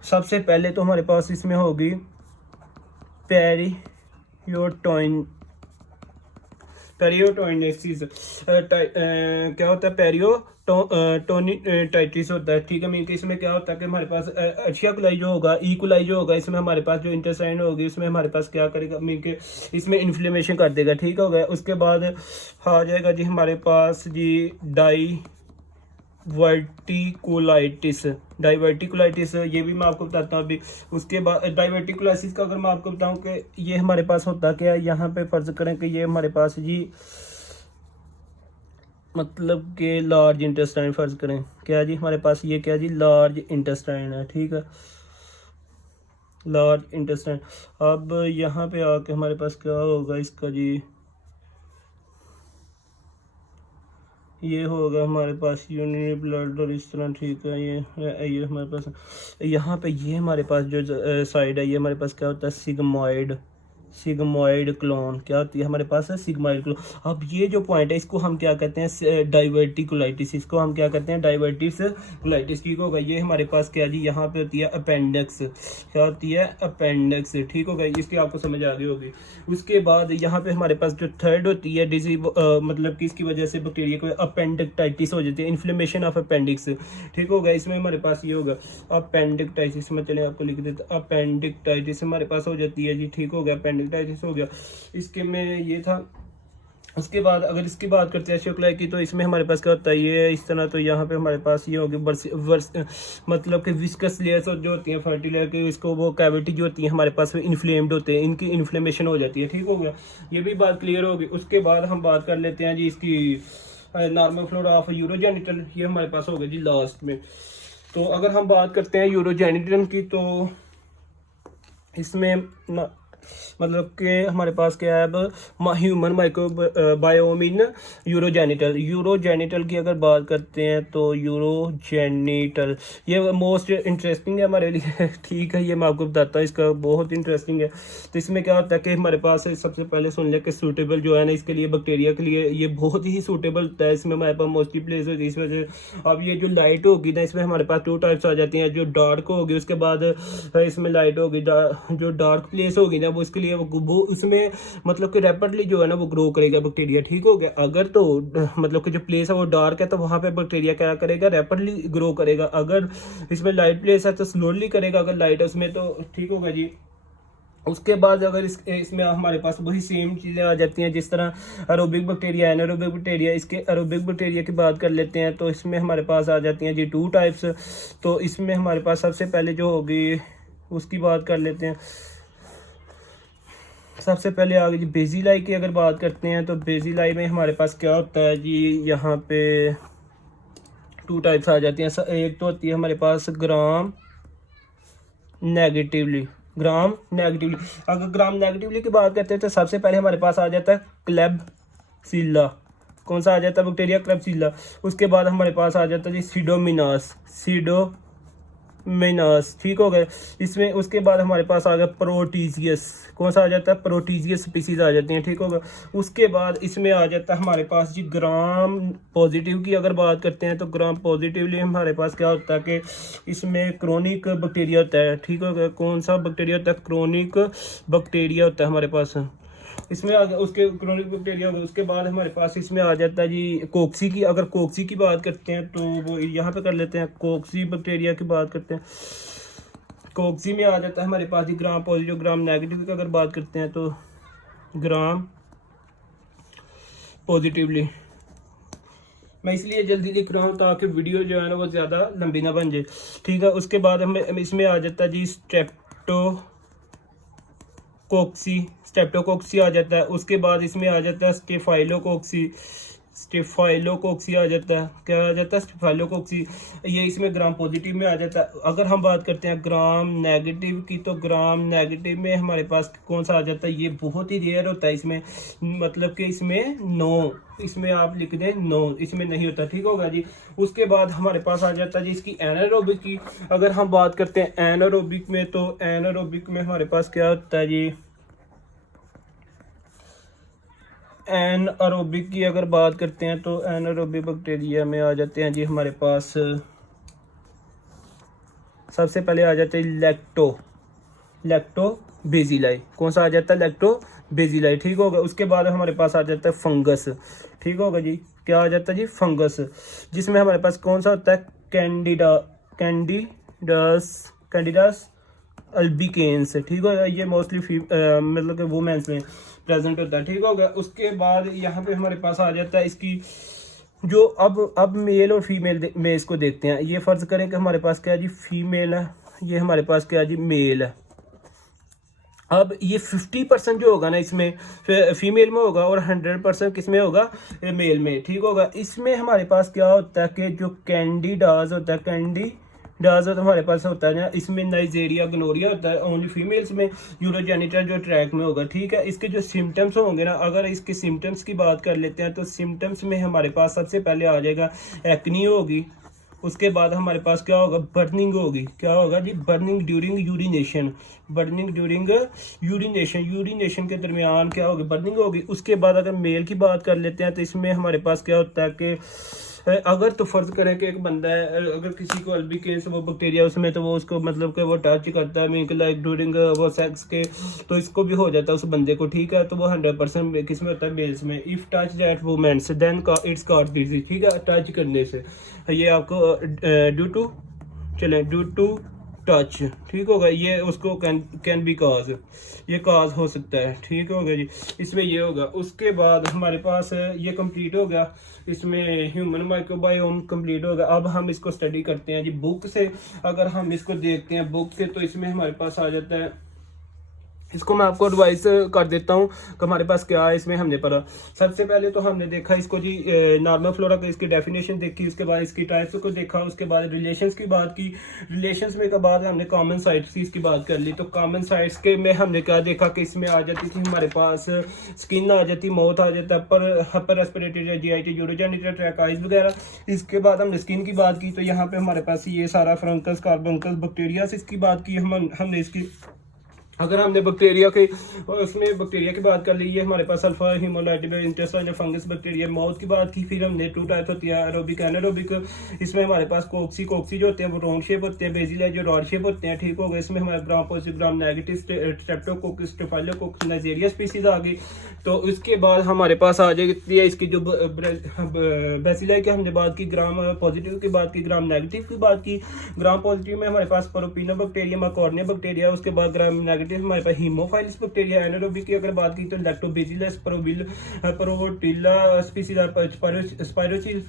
सबसे पहले तो हमारे पास इसमें होगी पेरियोटोइनेसिस, क्या होता है, पेरियोटोनिटाइटिस होता है, ठीक है। मीन कि इसमें क्या होता है कि हमारे पास एशिया कुलाई जो होगा, ई कुलाई जो होगा, इसमें हमारे पास जो इंटेस्टाइन होगी उसमें हमारे पास क्या करेगा, मीन के इसमें इन्फ्लेमेशन कर देगा, ठीक हो गया। उसके बाद आ जाएगा जी हमारे पास जी डाइवर्टिकुलाइटिस, ये भी मैं आपको बताता हूँ अभी। उसके बाद डाइवर्टिकुलाइसिस का अगर मैं आपको बताऊँ कि ये हमारे पास होता क्या है, यहाँ पे फर्ज करें कि ये हमारे पास जी मतलब कि लार्ज इंटेस्टाइन फ़र्ज़ करें, क्या जी हमारे पास ये क्या जी लार्ज इंटेस्टाइन है, ठीक है, लार्ज इंटेस्टाइन। अब यहाँ पे आके हमारे पास क्या होगा इसका जी, ये होगा हमारे पास यूरिनरी ब्लड और इस तरह, ठीक है, ये हमारे पास यहाँ पे ये हमारे पास जो साइड है ये हमारे पास क्या होता है सिग्मॉइड, सिग्मॉइड क्लोन क्या होती है हमारे पास है सिग्मॉइड क्लोन। अब ये जो पॉइंट है इसको हम क्या कहते हैं डाइवर्टिकुलाइटिस, इसको हम क्या कहते हैं डाइवर्टिकुलाइटिस, ठीक होगा। ये हमारे पास क्या जी यहाँ पे होती है अपेंडिक्स, क्या होती है अपेंडिक्स, ठीक होगा, इसकी आपको समझ आ गई होगी। उसके बाद यहाँ पे हमारे पास जो थर्ड होती है डिजीज, मतलब कि इसकी वजह से बैक्टीरिया को अपेंडिक्टाइटिस हो जाती है, इन्फ्लेमेशन ऑफ अपेंडिक्स, ठीक होगा। इसमें हमारे पास ये होगा अपेंडिक्टाइटिस, में चले आपको लिख देते अपेंडिक्टाइटिस हमारे पास हो जाती है जी, ठीक हो गया, अपेंडिक्टाइटिस हो गया। इसके में ये था। उसके बाद अगर इसकी बात करते हैं शुक्ला की, तो इसमें हमारे पास क्या होता है ये इस तरह, तो यहाँ पे हमारे पास ये होगी मतलब कि विस्कस लेयर्स जो होती हैं फर्टी लेयर के, इसको वो कैविटी जो होती है हमारे पास इन्फ्लेम्ड होते हैं, इनकी इन्फ्लेमेशन हो जाती है, ठीक हो गया, ये भी बात क्लियर होगी। उसके बाद हम बात कर लेते हैं जी इसकी नॉर्मल फ्लोरा ऑफ यूरोजेनिटल, ये हमारे पास हो गया जी लास्ट में। तो अगर हम बात करते हैं यूरोजेनिटल की, तो इसमें मतलब कि हमारे पास क्या है अब ह्यूमन माइक्रोबायोम इन यूरोजेनिटल, यूरोजेनिटल की अगर बात करते हैं तो यूरोजेनिटल ये मोस्ट इंटरेस्टिंग है हमारे लिए, ठीक है, ये मैं आपको बताता हूँ, इसका बहुत इंटरेस्टिंग है। तो इसमें क्या होता है कि हमारे पास सबसे पहले सुन लिया कि सूटेबल जो है ना इसके लिए बैक्टीरिया के लिए ये बहुत ही सूटेबल होता है, इसमें हमारे पास मोस्टली प्लेस होती है इसमें से। अब ये जो लाइट होगी ना इसमें हमारे पास 2 टाइप्स आ जाती हैं, जो डार्क होगी उसके बाद इसमें लाइट होगी, जो डार्क प्लेस होगी ना वो इसके लिए वो उसमें मतलब कि रैपिडली जो है ना वो ग्रो करेगा बैक्टीरिया, ठीक हो गया। अगर तो मतलब कि जो प्लेस है वो डार्क है तो वहाँ पे बैक्टीरिया क्या करेगा रैपिडली ग्रो करेगा, अगर इसमें लाइट प्लेस है तो स्लोली करेगा, अगर लाइट है उसमें तो ठीक होगा जी। उसके बाद अगर इसमें हमारे पास वही सेम चीज़ें आ जाती हैं जिस तरह एरोबिक बैक्टीरिया एनारोबिक बैक्टीरिया। इसके एरोबिक बैक्टीरिया की बात कर लेते हैं तो इसमें हमारे पास आ जाती हैं जी 2 टाइप्स। तो इसमें हमारे पास सबसे पहले जो होगी उसकी बात कर लेते हैं। सबसे पहले आगे जी बेजिलाई की अगर बात करते हैं तो बेजिलाई में हमारे पास क्या होता है जी, यहाँ पे 2 टाइप्स आ जाती हैं। एक तो होती है हमारे पास ग्राम नेगेटिवली, ग्राम नेगेटिवली। अगर ग्राम नेगेटिवली की बात करते हैं तो सबसे पहले हमारे पास आ जाता है क्लेबसीला, कौन सा आ जाता है बैक्टीरिया क्लेबसीला। उसके बाद हमारे पास आ जाता है जी सीडोमिनास, सीडोमिनास, ठीक हो गए इसमें। उसके बाद हमारे पास आ गया प्रोटीजियस, कौन सा आ जाता है प्रोटीजियस स्पीसीज आ जाती हैं, ठीक होगा। उसके बाद इसमें आ जाता है हमारे पास जी ग्राम पॉजिटिव की अगर बात करते हैं तो ग्राम पॉजिटिवली हमारे पास क्या होता है कि इसमें क्रोनिक बैक्टीरिया होता है, ठीक होगा। कौन सा बैक्टीरिया होता है क्रोनिक बैक्टीरिया होता है हमारे पास इसमें आ गया, उसके क्रोनिक बैक्टीरिया हो गया। उसके बाद हमारे पास इसमें आ जाता है जी कोक्सी की, अगर कोक्सी की बात करते हैं तो वो यहाँ पे कर लेते हैं, कोक्सी बैक्टीरिया की बात करते हैं। कोक्सी में आ जाता है हमारे पास जी ग्राम पॉजिटिव। ग्राम नेगेटिव की अगर बात करते हैं तो ग्राम पॉजिटिवली, मैं इसलिए जल्दी लिख रहा हूँ ताकि वीडियो जो है ना वो ज़्यादा लंबी ना बन जाए, ठीक है। उसके बाद हमें इसमें आ जाता है जी स्टेप्टोकोक्सी आ जाता है। उसके बाद इसमें आ जाता है स्टेफाइलोकोक्सी आ जाता है, क्या आ जाता है स्टेफाइलोकोक्सी, ये इसमें ग्राम पॉजिटिव में आ जाता है। अगर हम बात करते हैं ग्राम नेगेटिव की तो ग्राम नेगेटिव में हमारे पास कौन सा आ जाता है, ये बहुत ही रेयर होता है इसमें, मतलब कि इसमें नो, इसमें आप लिख दें नो, इसमें नहीं होता, ठीक होगा जी। उसके बाद हमारे पास आ जाता है जी इसकी एनारोबिक की। अगर हम बात करते हैं एनारोबिक में तो एनारोबिक में हमारे पास क्या होता है जी, एनारोबिक की अगर बात करते हैं तो एनारोबिक बैक्टीरिया में आ जाते हैं जी हमारे पास सबसे पहले आ जाते हैं लैक्टोबेसिलाई, कौन सा आ जाता है लैक्टोबेसिलाई, ठीक होगा। उसके बाद हमारे पास आ जाता है फंगस, ठीक होगा जी, क्या आ जाता है जी फंगस, जिसमें हमारे पास कौन सा होता है कैंडिडास अल्बिकेंस, ठीक है, ये मोस्टली मतलब कि वुमेन्स में प्रेजेंट होता है, ठीक होगा। उसके बाद यहाँ पे हमारे पास आ जाता है इसकी जो अब मेल और फीमेल में इसको देखते हैं। ये फर्ज करें कि हमारे पास क्या है जी फीमेल है, ये हमारे पास क्या है जी मेल है। अब ये 50% जो होगा ना इसमें फीमेल में होगा और 100% किस में होगा, मेल में, ठीक होगा। इसमें हमारे पास क्या होता है कि जो कैंडिडाज होता है, कैंडिडाज होता है हमारे पास होता है ना, इसमें नाइजेरिया गनोरिया होता है ओनली फीमेल्स में, यूरोजेनिटल जो ट्रैक में होगा, ठीक है। इसके जो सिम्टम्स होंगे ना, अगर इसके सिम्टम्स की बात कर लेते हैं तो सिम्टम्स में हमारे पास सबसे पहले आ जाएगा एक्नी होगी, उसके बाद हमारे पास क्या होगा, बर्निंग होगी, क्या होगा जी, burning during urination, burning during urination के दरमियान क्या होगी, बर्निंग होगी। उसके बाद अगर मेल की बात कर लेते हैं तो इसमें हमारे पास क्या होता है कि अगर तो फर्ज करें कि एक बंदा है, अगर किसी को अल्बिकेंस वो बैक्टीरिया उसमें, तो वो उसको मतलब कि वो टच करता है मीन लाइक ड्यूरिंग वो सेक्स के, तो इसको भी हो जाता है उस बंदे को, ठीक है। तो वो 100% किस में होता है, मेल्स में। If touch that womens then it's caught disease, ठीक है, टच करने से ये आपको ड्यू टू, चलें, ड्यू टू टच, ठीक होगा, ये उसको कैन बी काज, ये काज हो सकता है, ठीक होगा जी, इसमें ये होगा। उसके बाद हमारे पास ये कंप्लीट हो गया, इसमें ह्यूमन माइक्रोबायोम कंप्लीट होगा। अब हम इसको स्टडी करते हैं जी बुक से। अगर हम इसको देखते हैं बुक से तो इसमें हमारे पास आ जाता है, इसको मैं आपको एडवाइस कर देता हूँ कि हमारे पास क्या है इसमें हमने पढ़ा। सबसे पहले तो हमने देखा इसको जी नॉर्मल फ्लोरा को, इसकी डेफिनेशन देखी, उसके बाद इसकी टाइप्स को देखा, उसके बाद रिलेशंस की बात की, रिलेशंस में के बाद हमने कॉमन साइट्स की इसकी बात कर ली। तो कॉमन साइट्स के में हमने क्या देखा कि इसमें आ जाती थी हमारे पास स्किन आ जाती, माउथ आ जाता, upper respiratory, GIT, urogenital tract, eyes वगैरह। इसके बाद हमने स्किन की बात की, तो यहाँ पे हमारे पास ये सारा फ्रंकस, कार्बोंकस, बैक्टीरिया इसकी बात की हमने इसकी। अगर हमने बैक्टीरिया के, उसमें बैक्टीरिया की बात कर ली, ये हमारे पास alpha haemolytic, intestinal fungus bacteria, mouth की बात की। फिर हमने 2 टाइप्स होती है, एरोबिक, एनारोबिक। इसमें हमारे पास कोक्सी जो होते हैं वो राउंड शेप होते हैं, बेसिल जो रॉड शेप होते हैं, ठीक हो गए। इसमें हमारे gram positive, gram negative, streptococcus, staphylococcus, Neisseria species आ गई। तो उसके बाद हमारे पास आ जाती है इसकी जो बेसिलाई की हमने बात की, ग्राम पॉजिटिव की बात की, ग्राम नेगेटिव की बात की। ग्राम पॉजिटिव में हमारे पास प्रोपिनो बैक्टीरिया, माकॉर्निया बैक्टीरिया, उसके बाद ग्राम नेगेटिव हमारे पास हीमोफाइलस बैक्टीरिया। एनारोबिक की अगर बात की तो लैक्टोबैसिलस, प्रोटिला स्पीसीज,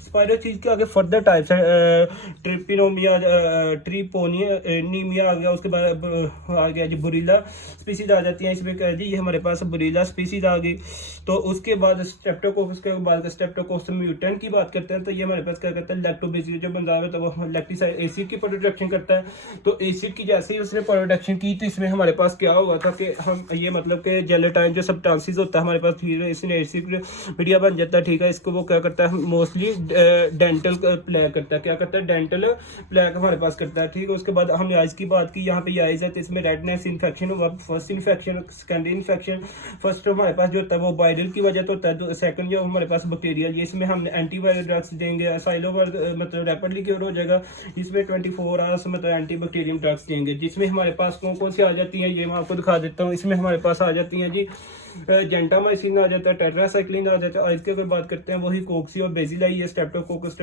स्पाइरोचीज के आगे फर्दर टाइप्स है, ट्रिपिनोमिया, ट्रिपोनिया आ गया। उसके बाद आ गया जी बुरीला स्पीसीज आ जाती हैं इसमें, कह जी ये हमारे पास बुरीला स्पीसीज आ गई। तो उसके बाद स्ट्रेप्टोकोकस के बाद स्ट्रेप्टोकोकस म्यूटेंट की बात करते हैं, तो ये हमारे पास क्या कहते हैं, लैक्टोबैसिलस जो बंदा है तो वो लैक्टिसाइड एसिड की प्रोडक्शन करता है। तो एसिड की जैसे ही उसने प्रोडक्शन की तो इसमें हमारे पास क्या हुआ था कि हम ये मतलब कि जेलेटाइन जो सब्सटेंसेस होता है हमारे पास, इसमें एसिड मीडिया बन जाता है, ठीक है। इसको वो क्या करता है, मोस्टली डेंटल प्लैक करता है, क्या करता है, डेंटल प्लैक हमारे पास करता है, ठीक है। उसके बाद हमने आइज की बात की, यहाँ पे आइज है तो इसमें रेडनेस इन्फेक्शन हुआ, first infection, secondary infection. First हमारे पास जो होता है वो वायरल की वजह तो होता है, सेकंड जो हमारे पास बैक्टीरियल, इसमें हमने एंटीवायरल ड्रग्स देंगे, साइलोवर मतलब रैपिडली क्योर हो जाएगा। इसमें 24 आवर्स मतलब एंटी बैक्टीरियम ड्रग्स देंगे, जिसमें हमारे पास कौन कौन से आ जाती हैं ये मैं आपको दिखा देता हूँ। इसमें हमारे पास आ जाती हैं जी जेंटामाइसिन आ जाता है, टेट्रासाइक्लिन आ जाता है। इसकी अगर बात करते हैं वही कोक्सी और बेसिलाई है, स्ट्रेप्टोकोकस,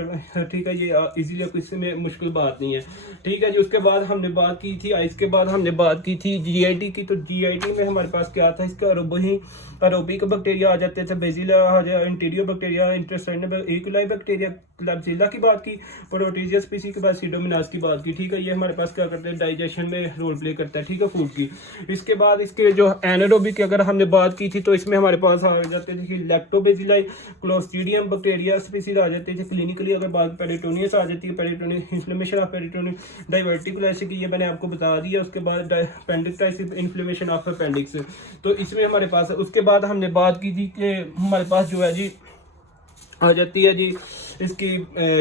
ठीक है। ये इजीली इसमें मुश्किल बात नहीं है, ठीक है जी। उसके बाद हमने बात की थी आइस के बाद हमने बात की थी जीआईटी की। तो जीआईटी में हमारे पास क्या था, इसका वही अरोबिक बैक्टीरिया आ जाते थे, बेसिला आ जाए, interior bacteria, intestinal E coli bacteria, Klebsiella की बात की, प्रोटीजिया स्पीसीज के बाद सीडोमोनास की बात की, ठीक है। ये हमारे पास क्या करते हैं, डाइजेशन में रोल प्ले करता है, ठीक है, फूड की। इसके बाद इसके जो एनारोबिक की अगर हमने बात की थी तो इसमें हमारे पास आ जाते थे लैक्टोबैसिलाई, क्लोस्ट्रीडियम बैक्टीरिया स्पीसीज आ जाते थे। क्लिनिकली अगर बात पेरिटोनियस आ जाती है, पेरिटोनियस इन्फ्लेमेशन ऑफ पेरिटोनियस, डाइवर्टिकुलर की ये मैंने आपको बता दिया। उसके बाद अपेंडिक्टाइटिस, इन्फ्लेमेशन ऑफ अपेंडिक्स, तो इसमें हमारे पास। उसके बाद हमने बात की थी कि हमारे पास जो है जी आ जाती है जी इसकी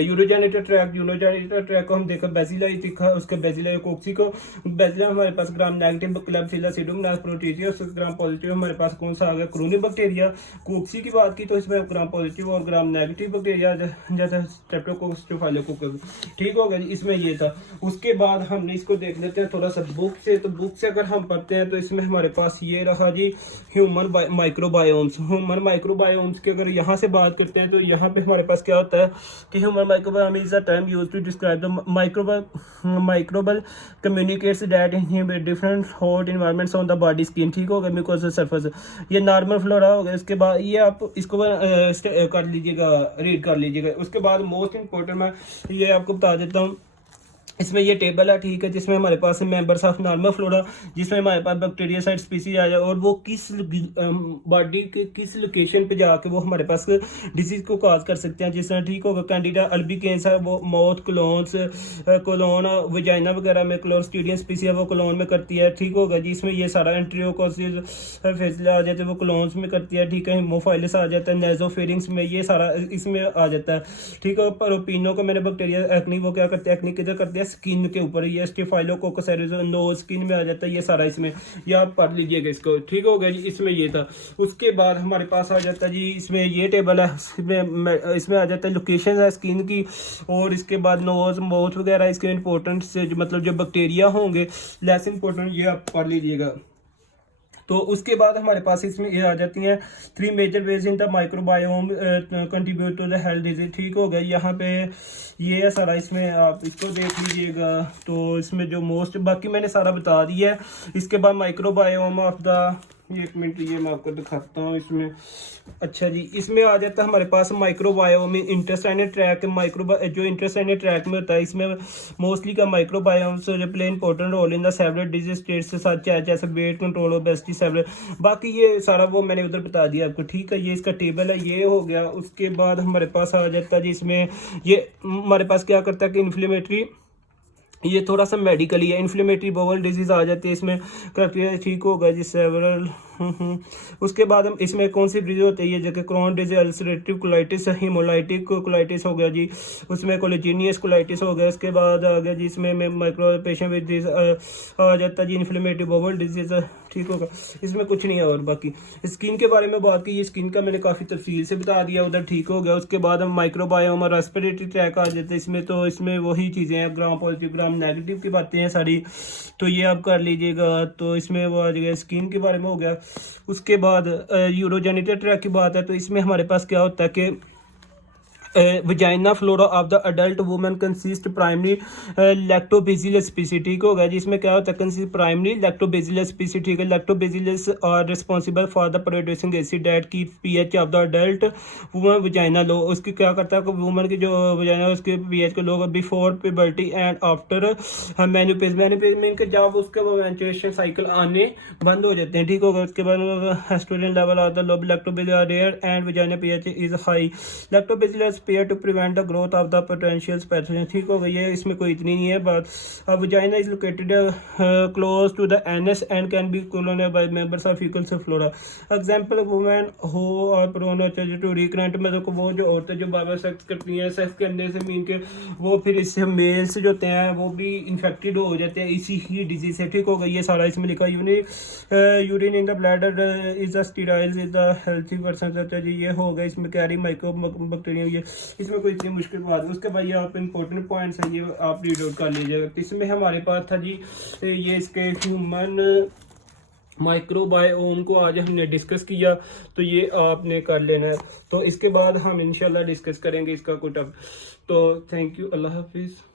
यूरोजेनिटल ट्रैक को हम देखा, बेसिलाई दिखा, उसके बेसिलाई कोक्सी को, बेसिला हमारे पास ग्राम नेगेटिव, क्लैब्सिला, सीडोमोनास, प्रोटीजिया, ग्राम पॉजिटिव हमारे पास कौन सा आ गया, क्रोनी बैक्टीरिया। कोक्सी की बात की तो इसमें ग्राम पॉजिटिव और ग्राम नेगेटिव बैक्टीरिया जैसे स्ट्रेप्टोकोकस, स्टेफाइलोकोकस, ठीक हो गया जी, इसमें ये था। उसके बाद हमने इसको देख लेते हैं थोड़ा सा बुक से। तो बुक से अगर हम पढ़ते हैं तो इसमें हमारे पास ये रहा जी ह्यूमन माइक्रोबायोम्स। ह्यूमन माइक्रोबायोम्स की अगर यहाँ से बात करते हैं तो यहाँ पे हमारे पास क्या होता है कि human microbiome is a term used to describe the microbial communicates that in different hot environments on the body skin, ठीक हो गया, म्यूकोसा सरफेस। ये नॉर्मल फ्लोरा हो गया। इसके बाद ये आप इसको कर लीजिएगा, रीड कर लीजिएगा। उसके बाद मोस्ट इंपॉर्टेंट मैं ये आपको बता देता हूँ इसमें ये टेबल है, ठीक है, जिसमें हमारे पास मेंबर्स ऑफ नॉर्मल फ्लोरा, जिसमें हमारे पास बैक्टीरियासाइड स्पीसीज आ जाए और वो किस बॉडी के किस लोकेशन पे जाके वो हमारे पास डिजीज को काज कर सकते हैं। जिस तरह ठीक होगा कैंडिडा अल्बिकेंस है, वो माउथ क्लोन्स कोलोन वजाइना वगैरह में क्लोस्ट्रीडियम स्पीसी है, वो कोलोन में करती है, ठीक होगा जी। इसमें ये सारा एंट्रियोकोसिस फेसिला आ जाता है, वो कोलोन्स में करती है, ठीक है। हिमोफाइलस आ जाता है, नेजोफेरिंग्स में, ये सारा इसमें आ जाता है, ठीक है। प्रोपिनो को मैंने बैक्टीरिया एक्नी, वो क्या करते हैं, एक्नी किधर करते हैं, स्किन के ऊपर, ये स्टेफाइलोकोकस एरिस नो स्किन में आ जाता है, ये सारा इसमें, ये आप पढ़ लीजिएगा इसको, ठीक हो गया जी। इसमें ये था। उसके बाद हमारे पास आ जाता है जी, इसमें ये टेबल है, इसमें आ जाता है लोकेशन है स्किन की, और इसके बाद नोज माउथ वगैरह इसके इंपॉर्टेंट से मतलब जो बैक्टीरिया होंगे लेस इंपॉर्टेंट, ये आप पढ़ लीजिएगा। तो उसके बाद हमारे पास इसमें ये आ जाती हैं 3 major ways in the microbiome contribute to the health disease, ठीक हो गया। यहाँ पे ये है सारा, इसमें आप इसको देख लीजिएगा। तो इसमें जो मोस्ट, बाकी मैंने सारा बता दिया है। इसके बाद माइक्रोबायोम ऑफ द, एक मिनट ये मैं आपको दिखाता हूँ इसमें। अच्छा जी, इसमें आ जाता है हमारे पास माइक्रोबायोम में इंटेस्टाइनल ट्रैक, जो इंटेस्टाइनल ट्रैक में होता है, इसमें मोस्टली का माइक्रोबायोम्स जो play important role in the several disease states के साथ, चाहे जैसे वेट कंट्रोल, ओबेसिटी, सेवरल, बाकी ये सारा वो मैंने उधर बता दिया आपको, ठीक है। ये इसका टेबल है, ये हो गया। उसके बाद हमारे पास आ जाता है जी, इसमें ये हमारे पास क्या करता है कि इन्फ्लेमेटरी, ये थोड़ा सा मेडिकली है, इन्फ्लेमेटरी बाउल डिजीज आ जाती है इसमें, करती है, ठीक होगा जी, सेवरल। उसके बाद हम इसमें कौन सी डिजीज होती है, ये जगह Crohn disease, ulcerative colitis, haemolytic colitis हो गया जी, उसमें कोलेजीनियस कोलाइटिस हो गया। उसके बाद आ गया जी इसमें माइक्रो पेशेंट विद आ जाता है जी इन्फ्लेमेटरी बाउल डिजीज, ठीक होगा। इसमें कुछ नहीं है। और बाकी स्किन के बारे में बात की, ये स्किन का मैंने काफ़ी तफसील से बता दिया उधर, ठीक हो गया। उसके बाद हम माइक्रोबायोम और रेस्पिरेटरी ट्रैक आ जाते हैं इसमें, तो इसमें वही चीज़ें हैं, ग्राम पॉजिटिव ग्राम नेगेटिव की बातें हैं सारी, तो ये आप कर लीजिएगा। तो इसमें वो आ जाएगा, स्किन के बारे में हो गया। उसके बाद यूरोजेनिटल ट्रैक की बात है, तो इसमें हमारे पास क्या होता है कि vagina flora of the adult women consist primary lactobacillus species, ठीक होगा जी। इसमें क्या होता है, कंसिस्ट प्राइमरी लैक्टोबैसिलस स्पीसी, ठीक है। Lactobacillus are responsible for the producing acid that की pH of the adult women vagina low. उसकी क्या करता है, वुमेन की जो वजाइना उसके पीएच को लो बिफोर प्यूबर्टी एंड आफ्टर मैन्युपेज के जब उसके मेंस्ट्रुएशन साइकिल आने बंद हो जाते हैं, ठीक होगा। उसके बाद oestrogen level of the low lactobacillus rare and vagina pH is high, lactobacillus pair to prevent the growth of the potential pathogen, ठीक हो गई है। इसमें कोई इतनी नहीं है बात। Vagina is located close to the anus and can be colonised by members of faecals flora. Example women who are prone to recurrent, मतलब वो जो औरतें जो बार बार सेक्स करती हैं, सेक्स करने से मीन के वो फिर इससे मेल्स जो होते हैं वो भी इन्फेक्टेड हो जाते हैं इसी ही डिजीज से, ठीक हो गई। ये सारा इसमें लिखा। Urine in the bladder is the sterile is the healthy person, अच्छा जी, ये हो गया। इसमें कैरी माइक्रो बैक्टीरिया, ये इसमें कोई इतनी मुश्किल बात नहीं। उसके बाद ये आप इंपॉर्टेंट पॉइंट्स हैं, ये आप रीड आउट कर लीजिएगा। इसमें हमारे पास था जी ये इसके ह्यूमन माइक्रोबायोम को आज हमने डिस्कस किया, तो ये आपने कर लेना है। तो इसके बाद हम इंशाल्लाह डिस्कस करेंगे इसका कुछ। तो थैंक यू, अल्लाह हाफिज़।